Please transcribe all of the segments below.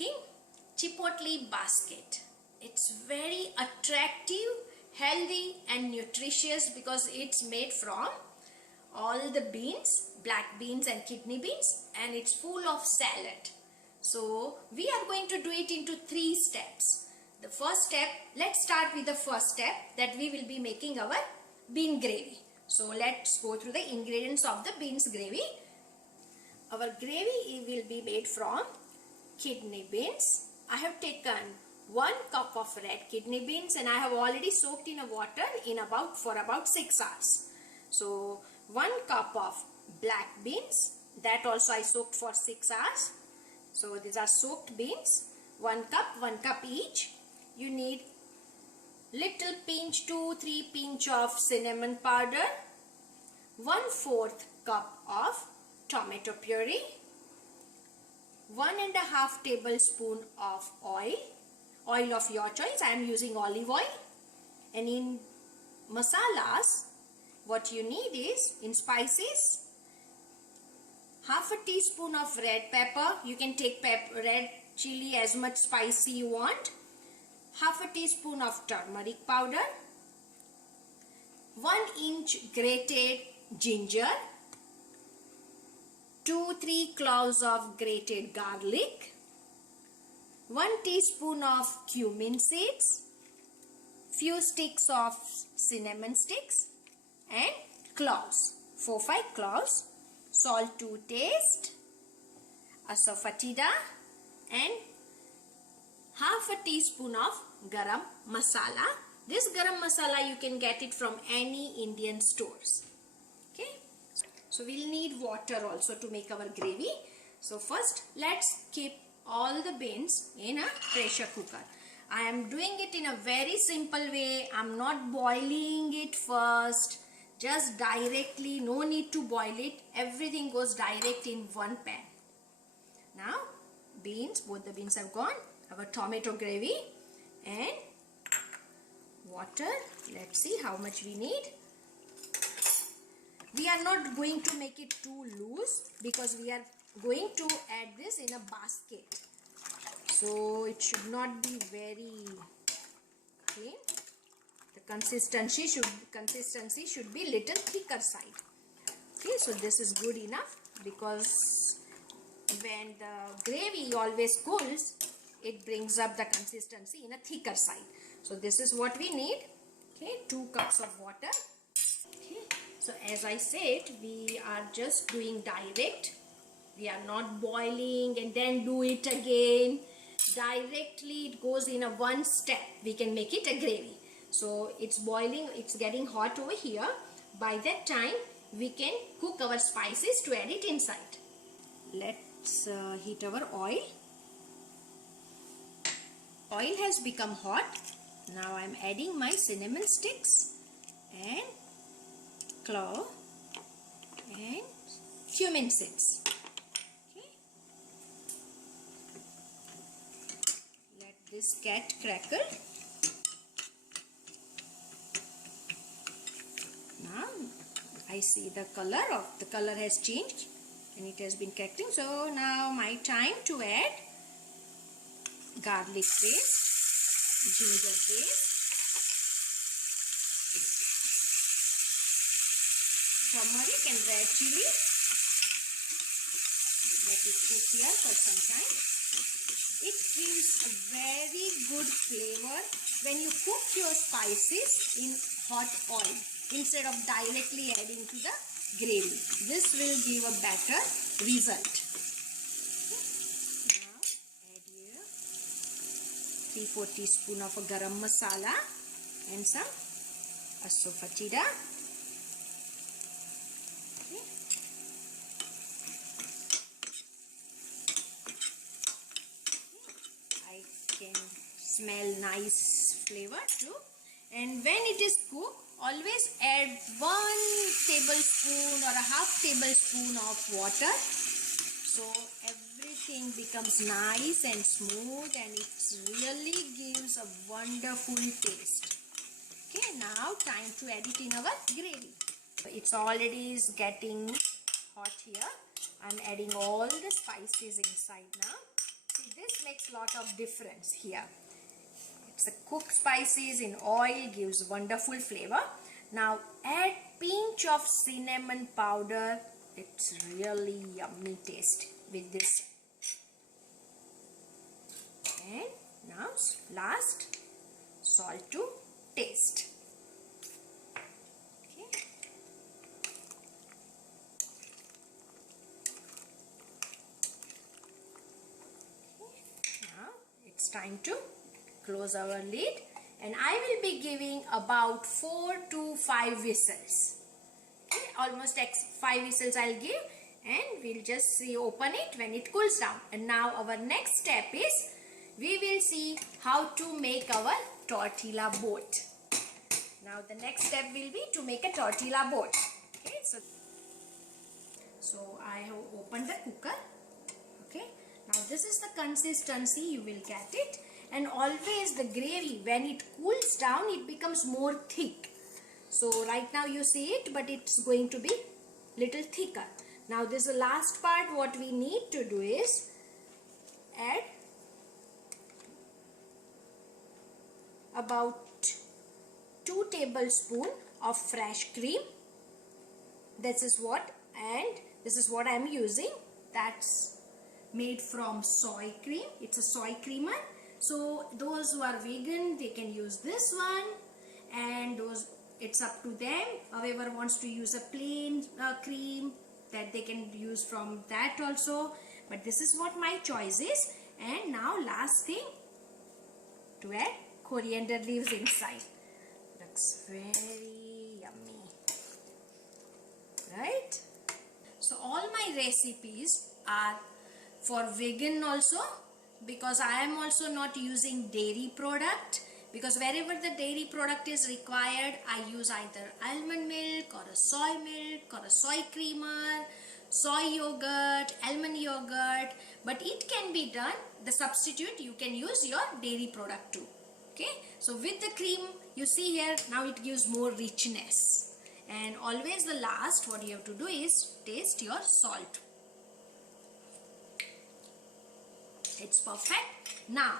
making chipotle basket. It's very attractive, healthy and nutritious because it's made from all the beans, black beans and kidney beans, and it's full of salad. So we are going to do it into 3 steps. The first step, let's start with the first step, that we will be making our bean gravy. So let's go through the ingredients of the beans gravy. Our gravy will be made from kidney beans. I have taken 1 cup of red kidney beans and I have already soaked in a water for about 6 hours. So 1 cup of black beans, that also I soaked for 6 hours. So these are soaked beans, 1 cup each. You need little pinch, 2-3 pinch of cinnamon powder, 1/4 cup of tomato puree, 1.5 tablespoon of oil of your choice. I am using olive oil. And in masalas, what you need is, in spices, half a teaspoon of red pepper. You can take red chili as much spicy you want. Half a teaspoon of turmeric powder, 1 inch grated ginger, 2-3 cloves of grated garlic, 1 teaspoon of cumin seeds, few sticks of cinnamon sticks and cloves, 4-5 cloves, salt to taste, asafoetida and half a teaspoon of garam masala. This garam masala you can get it from any Indian stores. Okay. So we'll need water also to make our gravy. So first let's keep all the beans in a pressure cooker. I am doing it in a very simple way. I'm not boiling it first. Just directly, no need to boil it. Everything goes direct in one pan. Now beans, both the beans have gone. Our tomato gravy and water. Let's see how much we need. We are not going to make it too loose because we are going to add this in a basket. So it should not be very thin. The consistency should be little thicker side. Okay, so this is good enough because when the gravy always cools, it brings up the consistency in a thicker side. So this is what we need. Okay, 2 cups of water. Okay, so as I said, we are just doing direct. We are not boiling and then do it again. Directly it goes in a one step. We can make it a gravy. So it's boiling, it's getting hot over here. By that time we can cook our spices to add it inside. Let's heat our oil. Oil has become hot. Now I am adding my cinnamon sticks and clove and cumin seeds. Okay. Let this get crackled. Now I see the color has changed and it has been crackling. So now my time to add garlic paste, ginger paste, turmeric and red chili. Let it cook here for some time. It gives a very good flavor when you cook your spices in hot oil instead of directly adding to the gravy. This will give a better result. 3-4 teaspoon of garam masala and some asafoetida. Okay. I can smell nice flavor too. And when it is cooked, always add 1 tablespoon or a half tablespoon of water. So everything becomes nice and smooth and it really gives a wonderful taste. Okay, now time to add it in our gravy. It's already getting hot here. I'm adding all the spices inside now. See, this makes lot of difference here. It's a cooked spices in oil, gives wonderful flavor. Now add pinch of cinnamon powder. It's really yummy taste with this. And now last, salt to taste. Okay. Now it's time to close our lid, and I will be giving about 4 to 5 whistles. Okay, almost 5 whistles I'll give, and we'll just see, open it when it cools down. And now our next step is we will see how to make our tortilla boat. Now the next step will be to make a tortilla boat. Okay, so I have opened the cooker. Okay, now this is the consistency you will get it. And always the gravy, when it cools down, it becomes more thick. So right now you see it, but it's going to be little thicker. Now this is the last part. What we need to do is add about 2 tablespoons of fresh cream. This is what, and this is what I am using. That's made from soy cream. It's a soy creamer. So those who are vegan, they can use this one, and those, it's up to them. Whoever wants to use a plain cream, that they can use from that also. But this is what my choice is. And now last thing, to add coriander leaves inside. Looks very yummy, right? So all my recipes are for vegan also, because I am also not using dairy product, because wherever the dairy product is required, I use either almond milk or a soy milk or a soy creamer, soy yogurt, almond yogurt, but it can be done, the substitute, you can use your dairy product too. Okay, so with the cream, you see here, now it gives more richness. And always the last, what you have to do is taste your salt. It's perfect. Now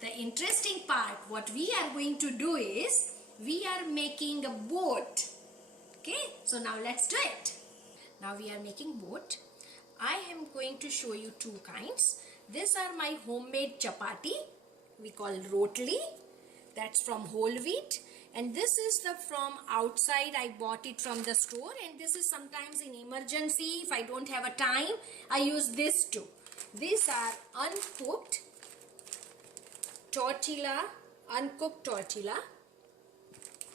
the interesting part, what we are going to do is we are making a boat. Okay, so now let's do it. Now we are making boat. I am going to show you 2 kinds. These are my homemade chapati, we call rotli. That's from whole wheat, and this is the from outside. I bought it from the store, and this is sometimes in emergency, if I don't have a time, I use this too. These are uncooked tortilla,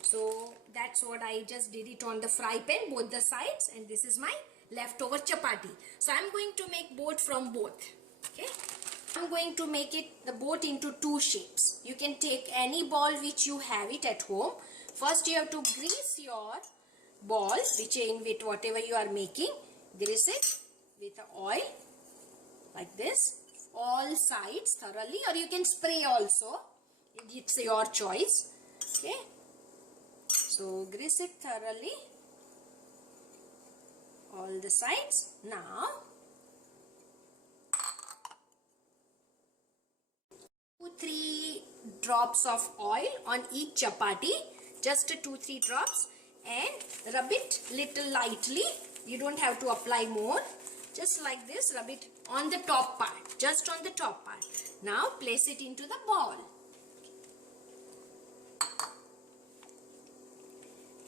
so that's what I just did it on the fry pan, both the sides, and this is my leftover chapati. So I'm going to make boat from both. Okay, I'm going to make it, the boat, into 2 shapes. You can take any ball which you have it at home. First you have to grease your ball, which in with whatever you are making, grease it with oil like this, all sides thoroughly, or you can spray also, it's your choice. Okay, so grease it thoroughly, all the sides. Now 2-3 drops of oil on each chapati, just 2-3 drops, and rub it little lightly. You don't have to apply more, just like this, rub it on the top part, just on the top part. Now place it into the ball.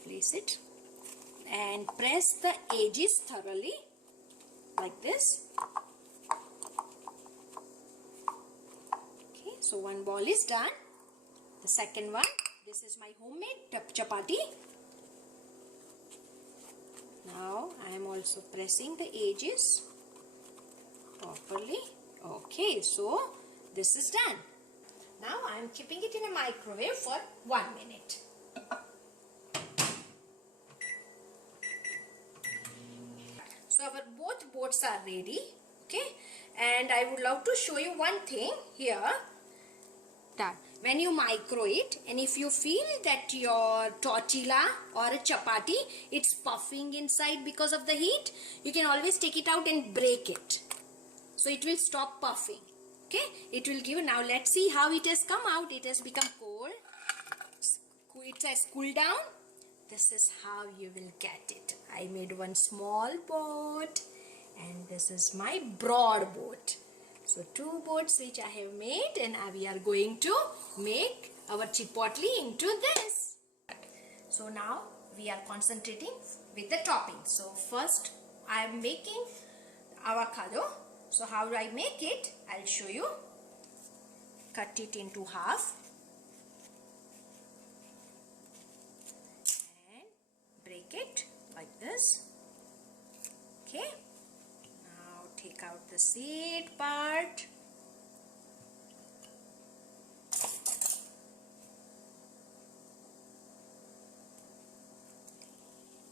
Place it and press the edges thoroughly like this. Okay, so one ball is done. The second one, this is my homemade chapati. Now I am also pressing the edges properly. Okay, so this is done. Now I am keeping it in a microwave for 1 minute. So our both boats are ready. Okay, and I would love to show you one thing here, that when you micro it, and if you feel that your tortilla or a chapati, it's puffing inside because of the heat, you can always take it out and break it, so it will stop puffing. Okay, it will give. Now let's see how it has come out. It has become cold. It has cooled down. This is how you will get it. I made one small boat, and this is my broad boat. So 2 boats which I have made, and we are going to make our chipotle into this. So now we are concentrating with the topping. So first I am making avocado. So how do I make it? I'll show you. Cut it into half and break it like this. Okay. Now take out the seed part.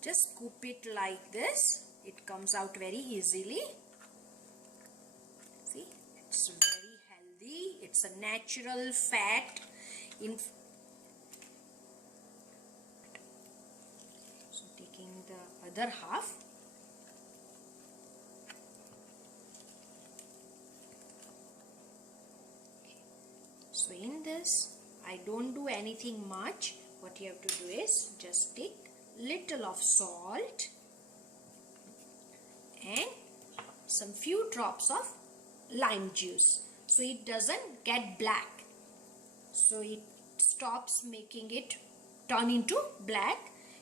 Just scoop it like this. It comes out very easily. See, it's very healthy. It's a natural fat. So taking the other half. So in this, I don't do anything much. What you have to do is just take little of salt and some few drops of lime juice, so it doesn't get black. So it stops making it turn into black,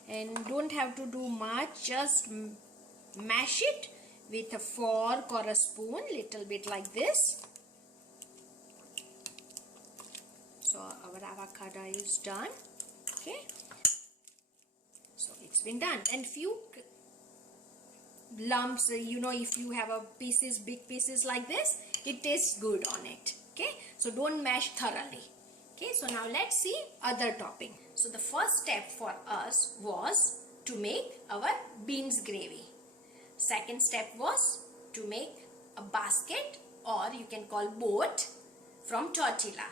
and don't have to do much. Just mash it with a fork or a spoon, little bit like this. So our avocado is done. Okay, so it's been done. And few lumps, if you have a big pieces like this, it tastes good on it. Okay, so don't mash thoroughly. Okay, so now let's see other topping. So the first step for us was to make our beans gravy. Second step was to make a basket, or you can call boat, from tortilla.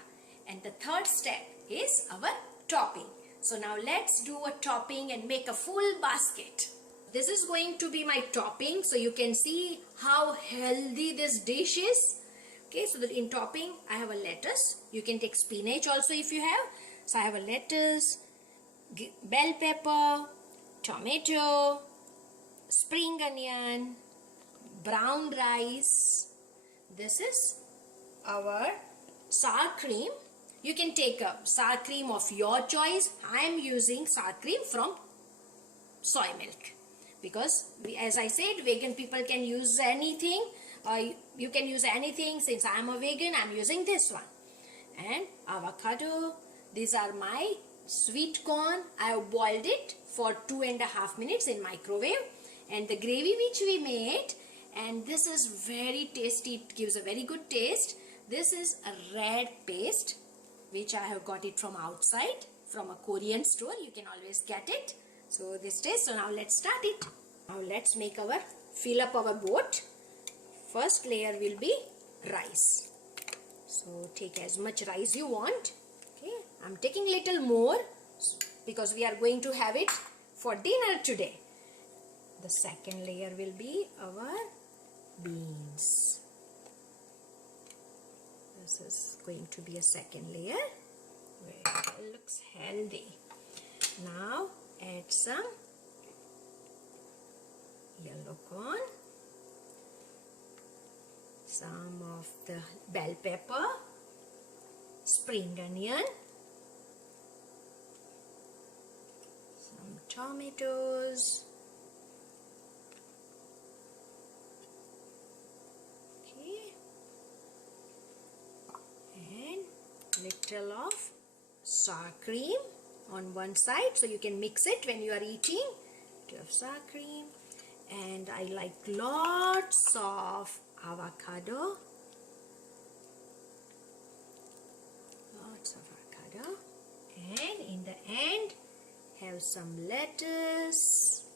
And the third step is our topping. So now let's do a topping and make a full basket. This is going to be my topping, so you can see how healthy this dish is. Okay, so that in topping I have a lettuce. You can take spinach also if you have. So I have a lettuce, bell pepper, tomato, spring onion, brown rice. This is our sour cream. You can take a sour cream of your choice. I am using sour cream from soy milk, because as I said, vegan people can use anything. You can use anything. Since I am a vegan, I am using this one. And avocado. These are my sweet corn. I have boiled it for 2.5 minutes in microwave. And the gravy which we made, and this is very tasty. It gives a very good taste. This is a red paste which I have got it from outside, from a Korean store. You can always get it. So this taste. So now let's start it. Now let's fill up our boat. First layer will be rice. So take as much rice you want. Okay, I'm taking little more because we are going to have it for dinner today. The second layer will be our beans. This is going to be a second layer. It looks healthy. Now add some yellow corn, some of the bell pepper, spring onion, some tomatoes, okay, and little of sour cream on one side, so you can mix it when you are eating. Bit of sour cream, and I like lots of avocado. Lots of avocado, and in the end have some lettuce.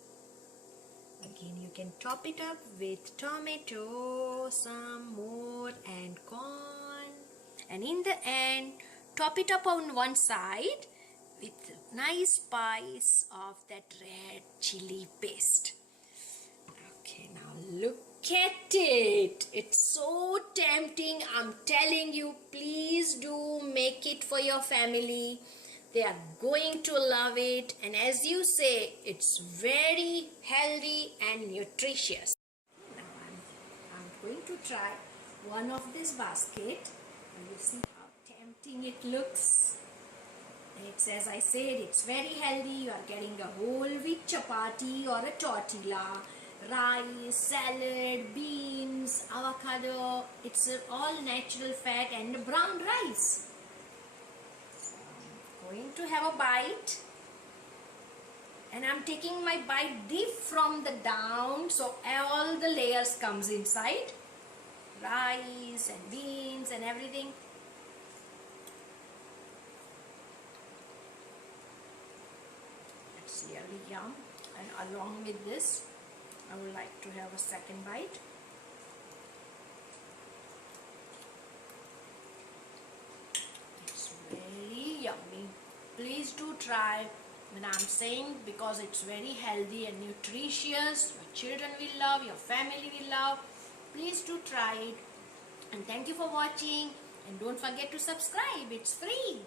Again, you can top it up with tomato, some more, and corn. And in the end, top it up on one side with nice spice of that red chili paste. Okay, now look at it. It's so tempting. I'm telling you, please do make it for your family. They are going to love it. And as you say, it's very healthy and nutritious. Now I'm going to try one of this basket. And you see how tempting it looks. It's, as I said, it's very healthy. You are getting a whole wheat chapati or a tortilla, rice, salad, beans, avocado. It's all natural fat and brown rice. So I'm going to have a bite. And I'm taking my bite deep from the down, so all the layers comes inside. Rice and beans and everything. It's really yum. And along with this, I would like to have a second bite. It's very yummy. Please do try. When I'm saying, because it's very healthy and nutritious, your children will love, your family will love. Please do try it. And thank you for watching. And don't forget to subscribe. It's free.